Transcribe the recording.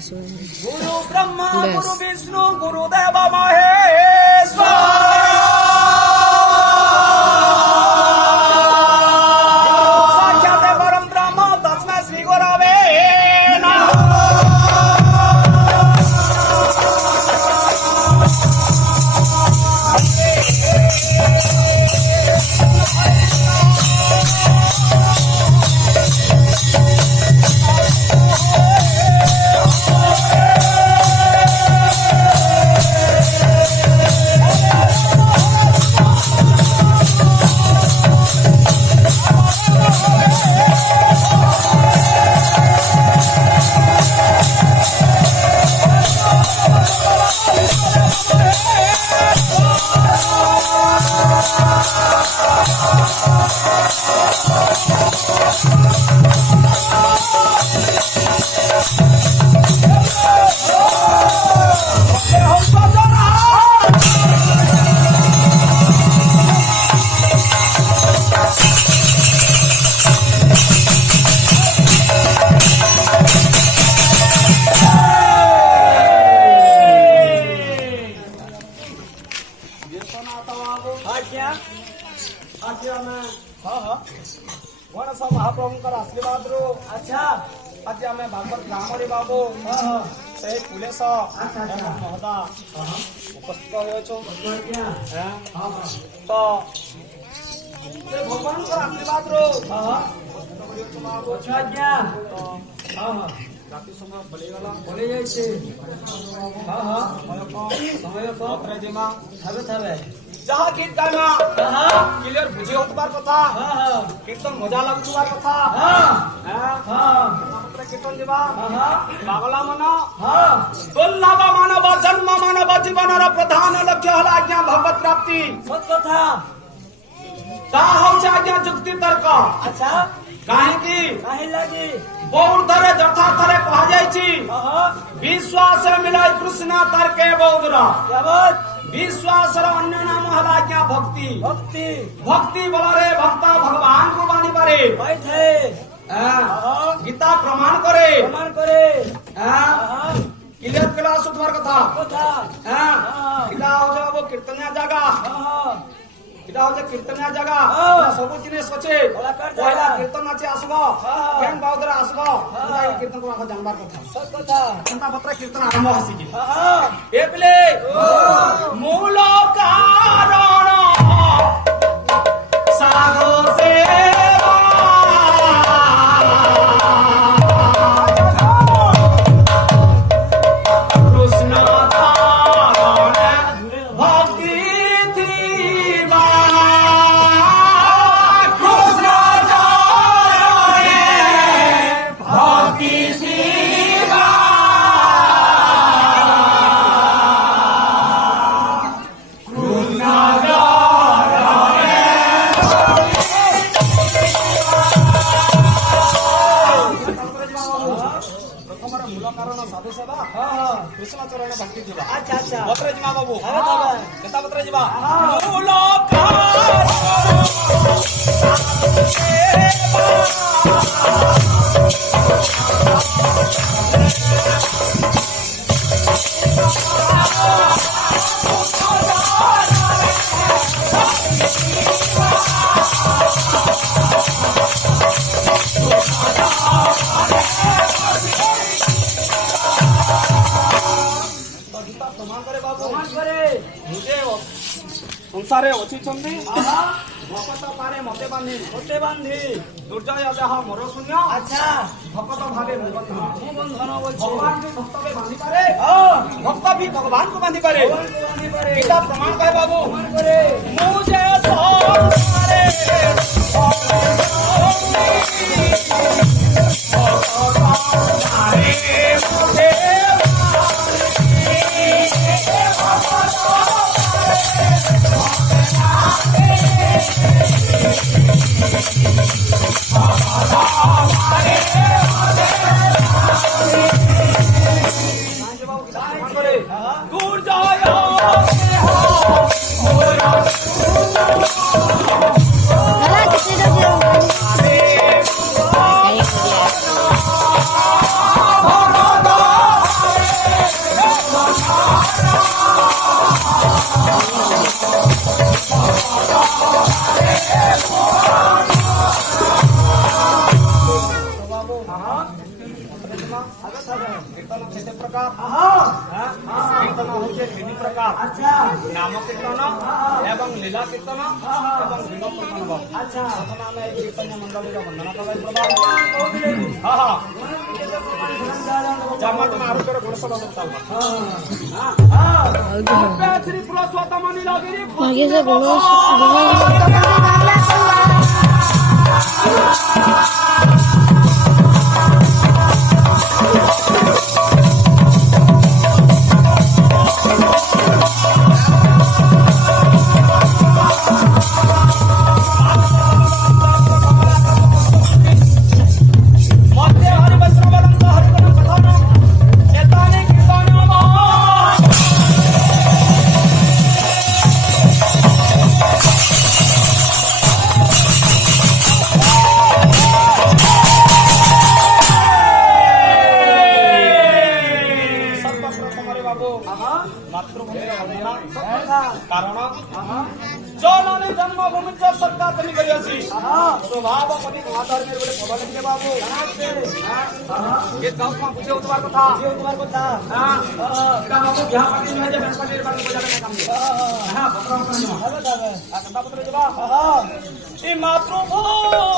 गुरु ब्रह्मा गुरु विष्णु गुरुदेव महेश्वर साक्षात परम ब्रह्म तस्मै श्री गुरवे नमः। महाप्रभुଙ୍କର ଆଶୀର୍ବାଦରୁ ଆଚ୍ଛା ଆଜି ଆମେ ଭାଗବତ ଗ୍ରାମରେ ବାବୁ ସେଇ ପୁଲେଶ ମହୋଦା ଉପସ୍ଥିତ ହୋଇଅଛୁ ତ ସେ ଭଗବାନଙ୍କର ଆଶୀର୍ବାଦରୁ ଆଜ୍ଞା ରାତି ସମୟ ପଳେଇଗଲା ପଳେଇ ଯାଇଛି ସମୟ ଜିମା ଥାବେ ଯାହା ଗୀତ ଗାଇମା କ୍ଲିୟର ବୁଝି ହଉଥିବାର କଥା କୀର୍ତ୍ତନ ମଜା ଲାଗୁଥିବାର କଥା କୀର୍ତ୍ତନ ଯିବା ପାଗଲା ମନ ଦୁର୍ଲଭ ମାନବ ଜନ୍ମ ମାନବ ଜୀବନର ପ୍ରଧାନ ଲକ୍ଷ୍ୟ ହେଲା ଆଜ୍ଞା ଭଗବତ ପ୍ରାପ୍ତି କଥା ତାହା ହଉଛି ଆଜ୍ଞା ଯୁକ୍ତି ତର୍କ ଆଚ୍ଛା କାହିଁକି ଲାଗି ବୌଦ୍ଧରେ ଯଥାର୍ଥରେ କୁହାଯାଇଛି ବିଶ୍ୱାସ ମିଳାଇ କୃଷ୍ଣ ତର୍କେ ବୌଦ୍ଧର विश्वासर अन्य नाम है आज्ञा भक्ति भक्ति भक्ति बलरे भक्त भगवान को मानी पारे गीता प्रमाण करे क्लियर क्लास उठवार कथा हो जाओ वो कीर्तनिया जगह कीर्तनिया जगह सब जिनिस अच्छे पहला कीर्तन अच्छे आसबो केन बाउदरे आसबो कीर्तन को जानबार कथा चिंता पत्र कीर्तन आरंभ हसिकी ए पिले मूल कारण साधो सेवा कृष्ण भक्ति कृष्ण चरण भक्ति जीवा अच्छा अच्छा पत्र जीवा बाबू केता पत्र जीवा मूल संसारे अच्छी भक्त पारे मते बांधी दुर्जय जहा मोर शून्य अच्छा भक्त भावे बंधन भगवान भी भक्त में बांधी पारे भक्त भी भगवान को बांधी पारे गीता प्रमाण कहे बाबू मुझे दूर जाओ प्रकार कीर्तन होचे तीन प्रकार नाम कीर्तन एवं लीला कीर्तन एवं दिन कीर्तन बाबू प्रथम आम कीर्तन मंडली वंदन करा प्रभा हाँ जमा तुम आरोग्य गुण सभा श्री पुरुषोत्तम नीलगिरी मागे से गुण कारण जननी जन्मभूमि सत्ता तुम्ही करी असी स्वभाव पनी आधार में बोले पवन के बाबू ये गांव में पूछे उतवार को था हां का बाबू यहां पार्टी में जब पार्टी बात बजा में काम हां पत्र पत्र कंदा पत्र जवाब हां ई मातृभूमि